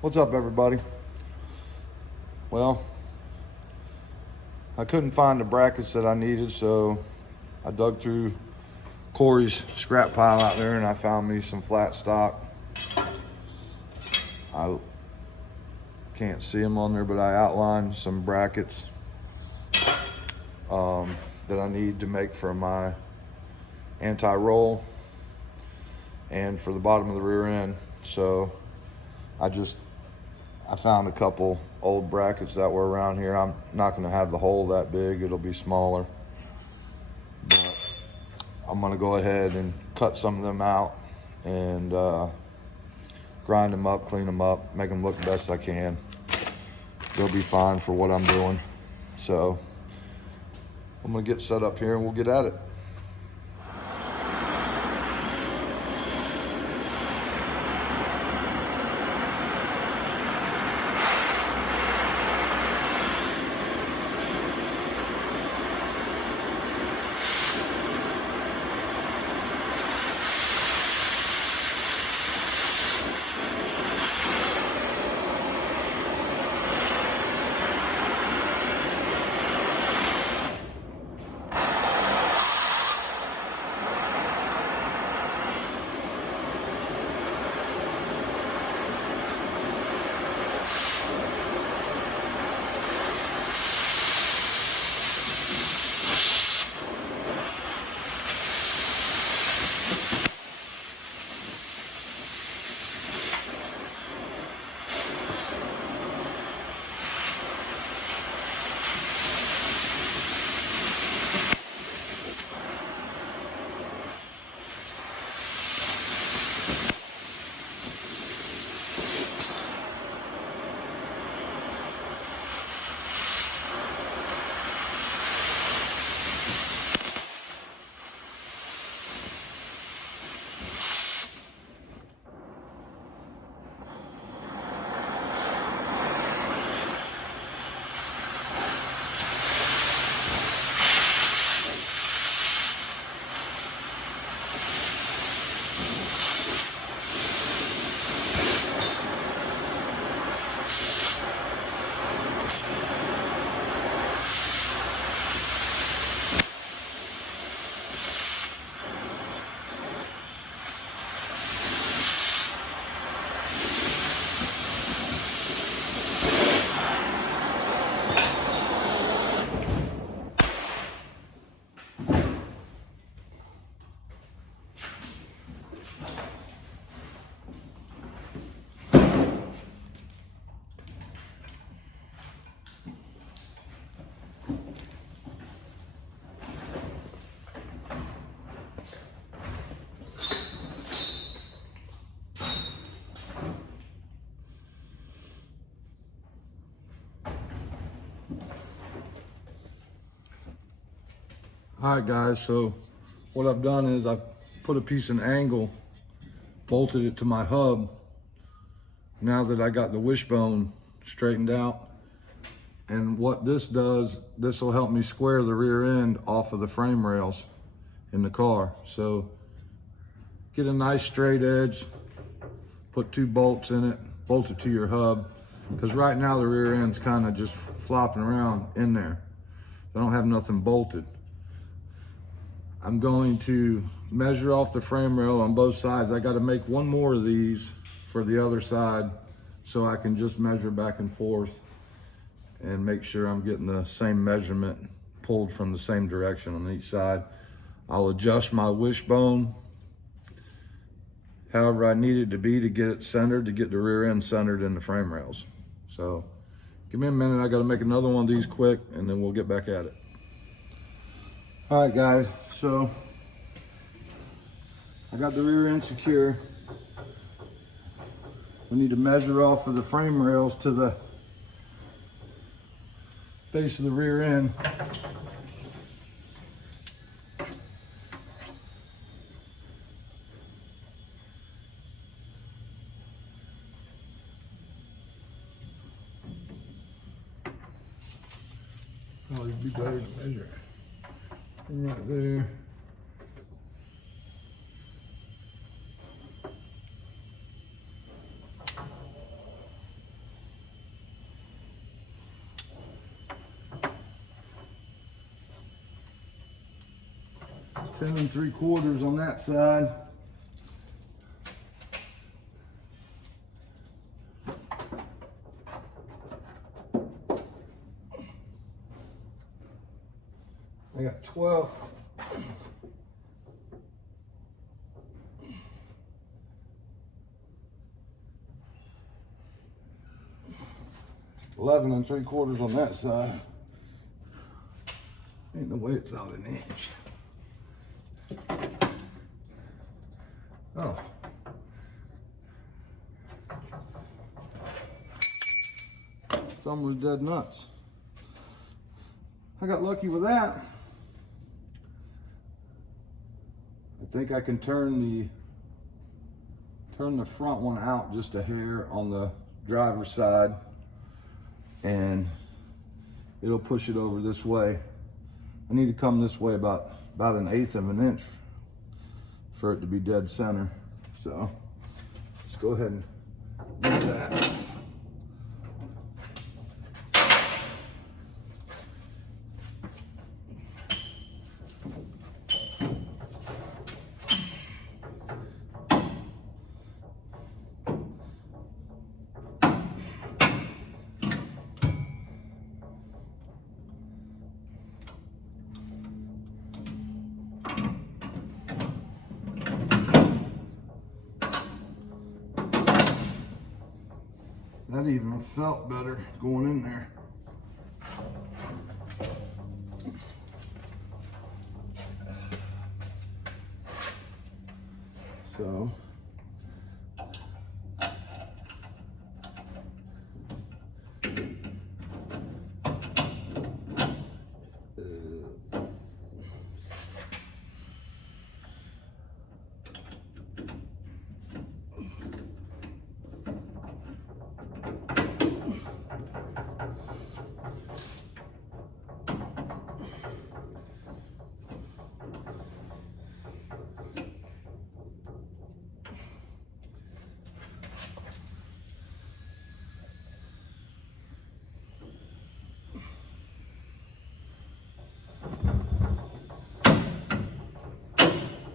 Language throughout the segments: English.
What's up, everybody? Well, I couldn't find the brackets that I needed, so I dug through Corey's scrap pile out there and I found me some flat stock. I can't see them on there, but I outlined some brackets that I need to make for my anti-roll and for the bottom of the rear end. So I found a couple old brackets that were around here. I'm not going to have the hole that big, it'll be smaller, but I'm going to go ahead and cut some of them out and grind them up, clean them up, make them look the best I can. They'll be fine for what I'm doing. So I'm going to get set up here and we'll get at it. All right, guys, so what I've done is I've put a piece of angle, bolted it to my hub. Now that I got the wishbone straightened out, and what this does, this will help me square the rear end off of the frame rails in the car. So get a nice straight edge, put 2 bolts in it, bolt it to your hub, because right now the rear end's kind of just flopping around in there. I don't have nothing bolted. I'm going to measure off the frame rail on both sides. I got to make one more of these for the other side so I can just measure back and forth and make sure I'm getting the same measurement pulled from the same direction on each side. I'll adjust my wishbone however I need it to be to get it centered, to get the rear end centered in the frame rails. So give me a minute, I got to make another one of these quick and then we'll get back at it. All right, guys, so I got the rear end secure. We need to measure off of the frame rails to the base of the rear end. Probably be better to measure right there. 10 3/4 on that side. I got 12. $11 3/4 on that side. Ain't no way it's out an inch. Oh. It's almost dead nuts. I got lucky with that. I think I can turn the front one out just a hair on the driver's side, and it'll push it over this way. I need to come this way about 1/8 of an inch for it to be dead center. So let's go ahead and do that. That even felt better going in there. So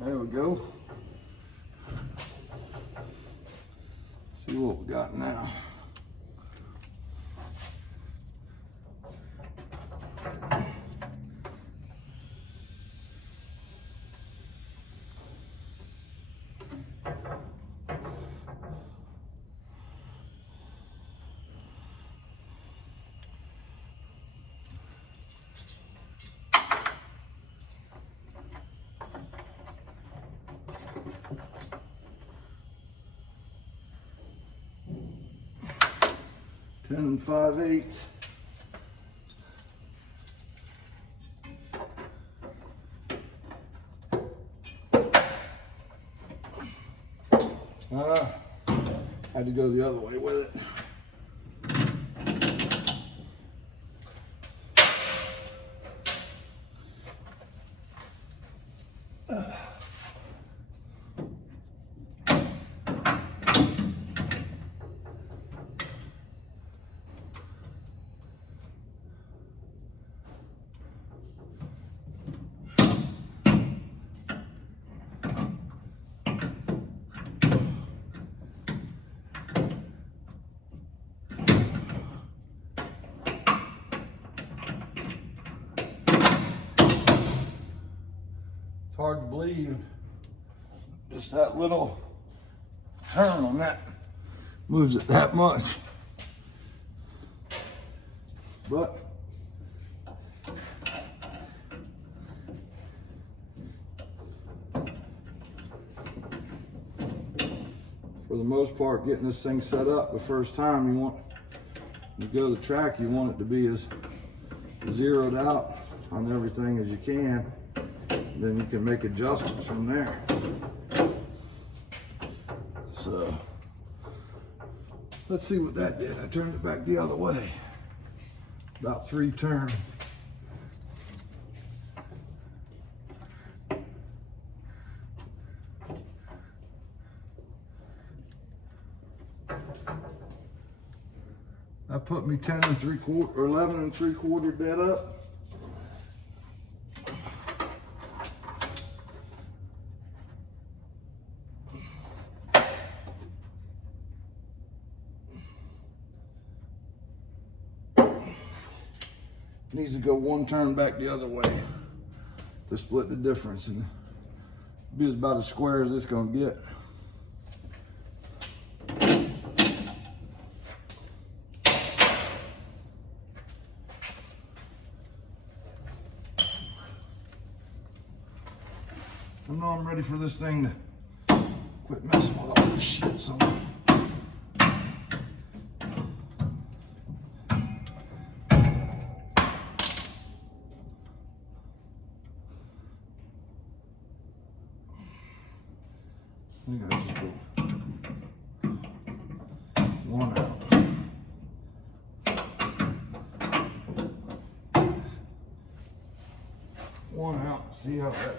there we go. See what we got now. Ten 5/8. Had to go the other way with it. Hard to believe just that little turn on that moves it that much, but for the most part, getting this thing set up the first time, you go to the track, you want it to be as zeroed out on everything as you can. Then you can make adjustments from there. So let's see what that did. I turned it back the other way. About 3 turns. That put me 10 3/4 or 11 3/4 dead up. Needs to go one turn back the other way to split the difference, and be about as square as it's gonna get. I know I'm ready for this thing to quit messing with all this shit. So I think I just go one out. One out. See how that.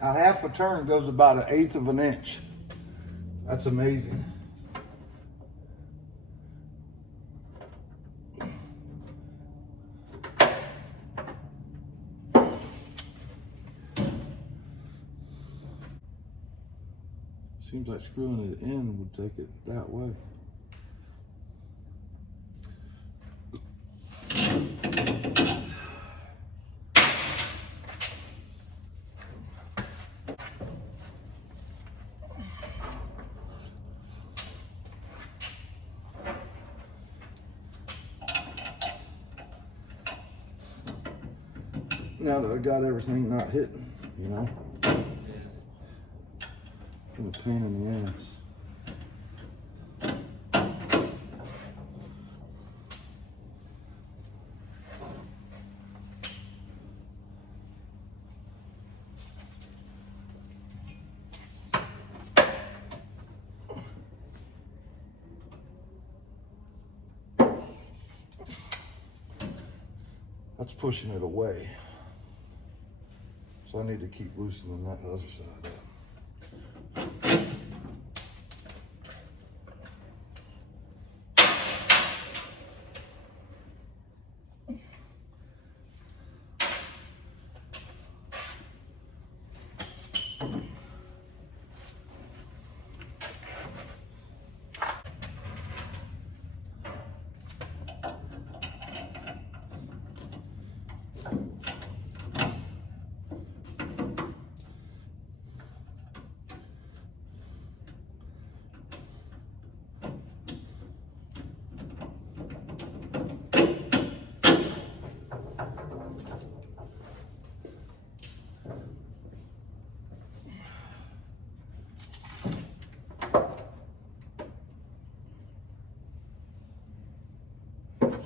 A half a turn goes about 1/8 of an inch. That's amazing. Seems like screwing it in would take it that way. Now that I got everything not hitting, you know, been a pain in the ass. That's pushing it away. So I need to keep loosening that other side up.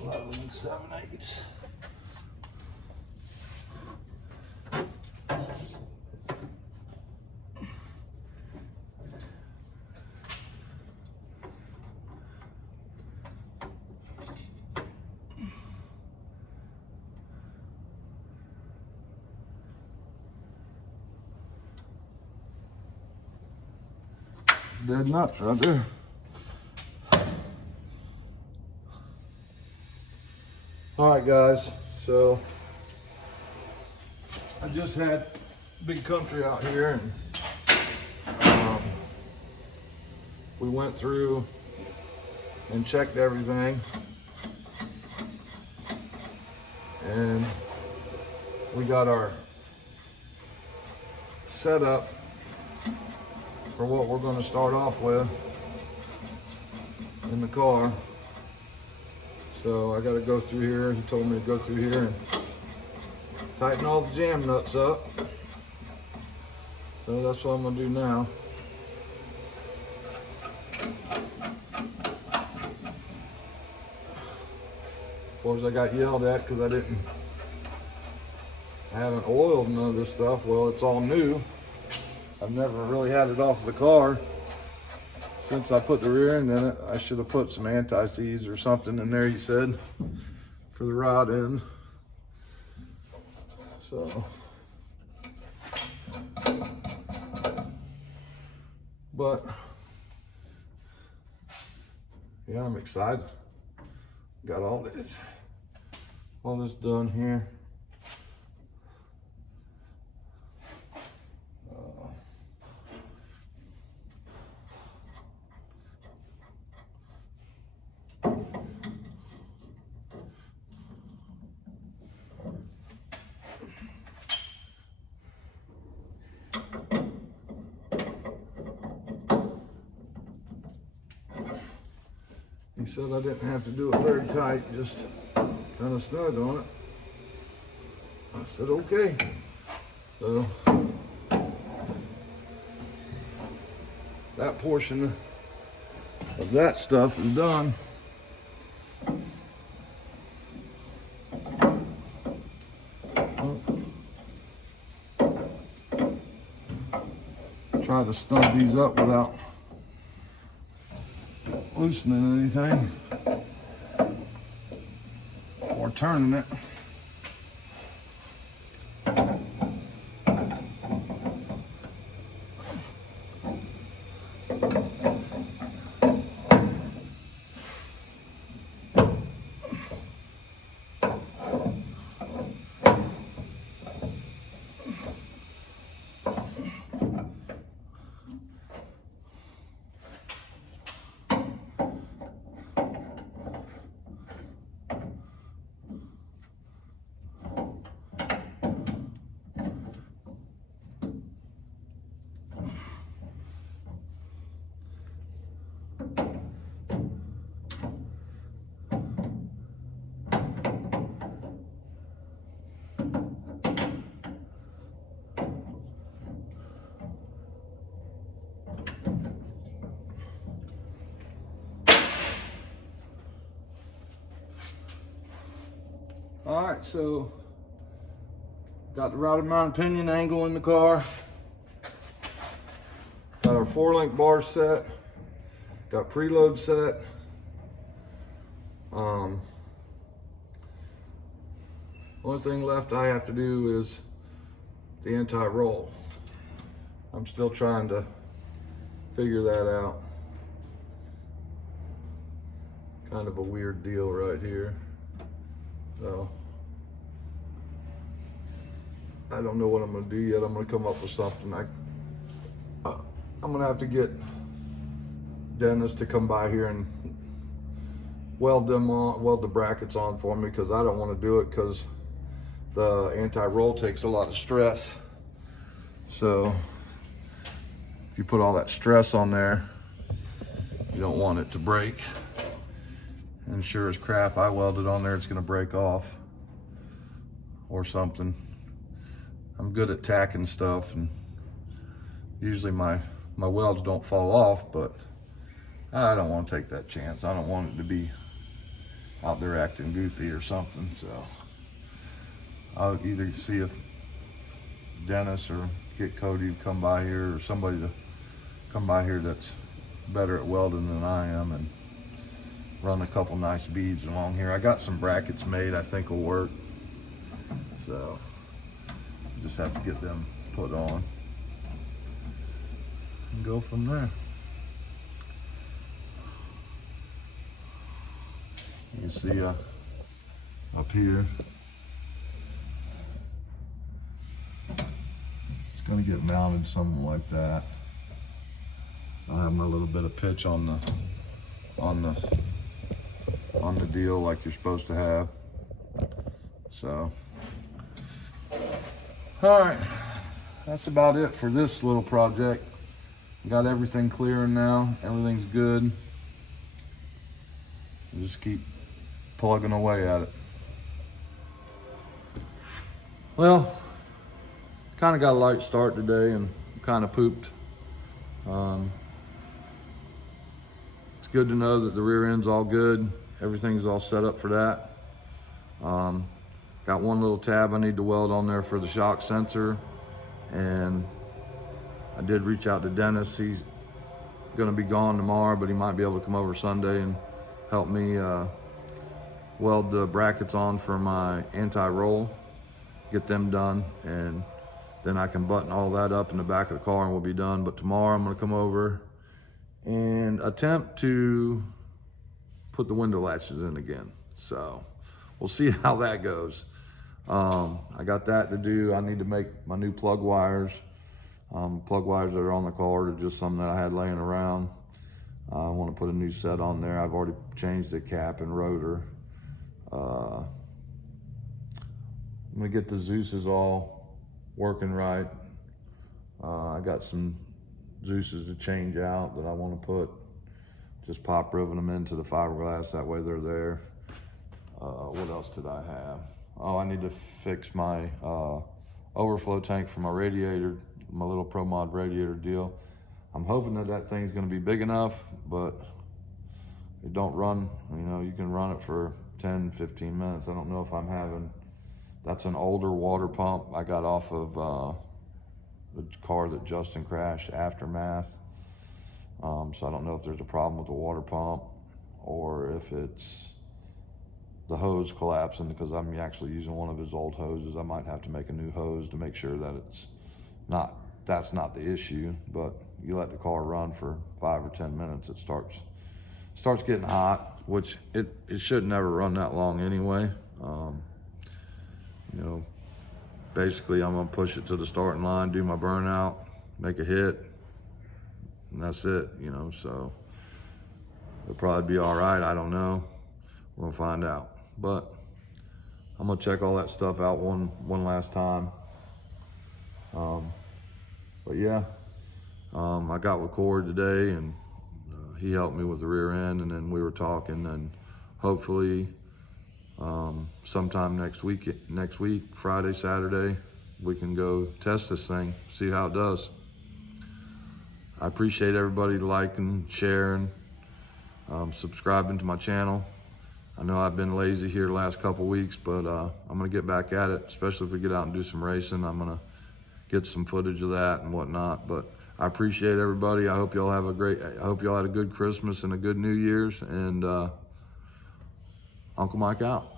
And 7/8. Dead nuts right there. All right, guys, so I just had big country out here, and we went through and checked everything, and we got our setup for what we're going to start off with in the car. So I got to go through here. He told me to go through here and tighten all the jam nuts up. So that's what I'm gonna do now. Of course, I got yelled at because I haven't oiled none of this stuff. Well, it's all new. I've never really had it off the car since I put the rear end in it. I should have put some anti-seize or something in there, he said, for the rod end. So, but yeah, I'm excited. Got all this done here. He said I didn't have to do it very tight, just kind of snug on it. I said, okay. So that portion of that stuff is done. Try to snug these up without loosening anything or turning it. All right, so got the routed mounted pinion angle in the car. Got our 4-link bar set. Got preload set. Only thing left I have to do is the anti-roll. I'm still trying to figure that out. Kind of a weird deal right here. So I don't know what I'm gonna do yet. I'm gonna come up with something. I'm gonna have to get Dennis to come by here and weld the brackets on for me, because I don't want to do it because the anti-roll takes a lot of stress. So if you put all that stress on there, you don't want it to break. And sure as crap, I welded on there, it's gonna break off or something. I'm good at tacking stuff, and usually my welds don't fall off, but I don't want to take that chance. I don't want it to be out there acting goofy or something. So I'll either see if Dennis or get Cody to come by here, or somebody to come by here that's better at welding than I am, and run a couple nice beads along here. I got some brackets made I think will work. So just have to get them put on and go from there. You can see up here, it's gonna get mounted something like that. I'll have my little bit of pitch on the deal like you're supposed to have. So, all right, that's about it for this little project. Got everything clearing now. Everything's good. Just keep plugging away at it. Well, kind of got a light start today, and kind of pooped. It's good to know that the rear end's all good. Everything's all set up for that. Got one little tab I need to weld on there for the shock sensor, and I did reach out to Dennis. He's gonna be gone tomorrow, but he might be able to come over Sunday and help me weld the brackets on for my anti-roll, get them done, and then I can button all that up in the back of the car and we'll be done. But tomorrow I'm gonna come over and attempt to put the window latches in again. So we'll see how that goes. I got that to do. I need to make my new plug wires. Plug wires that are on the car are just some that I had laying around. I want to put a new set on there. I've already changed the cap and rotor. I'm gonna get the Zeus's all working right. I got some Zeus's to change out that I want to put. Just pop rivet them into the fiberglass, that way they're there. What else did I have? Oh, I need to fix my overflow tank for my radiator, my little Pro Mod radiator deal. I'm hoping that that thing's gonna be big enough, but it don't run, you know, you can run it for 10, 15 minutes. I don't know if I'm having, that's an older water pump I got off of the car that Justin crashed, Aftermath. So I don't know if there's a problem with the water pump or if it's the hose collapsing, because I'm actually using one of his old hoses. I might have to make a new hose to make sure that it's not, that's not the issue. But you let the car run for 5 or 10 minutes, it starts getting hot, which it should never run that long anyway. You know, basically I'm gonna push it to the starting line, do my burnout, make a hit, and that's it, you know. So it'll probably be all right, I don't know. We're gonna find out. But I'm gonna check all that stuff out one last time. But yeah, I got with Corey today, and he helped me with the rear end, and then we were talking, and hopefully sometime next week, Friday, Saturday, we can go test this thing, see how it does. I appreciate everybody liking, sharing, subscribing to my channel. I know I've been lazy here the last couple weeks, but I'm gonna get back at it, especially if we get out and do some racing. I'm gonna get some footage of that and whatnot. But I appreciate everybody. I hope y'all had a good Christmas and a good New Year's, and Uncle Mike out.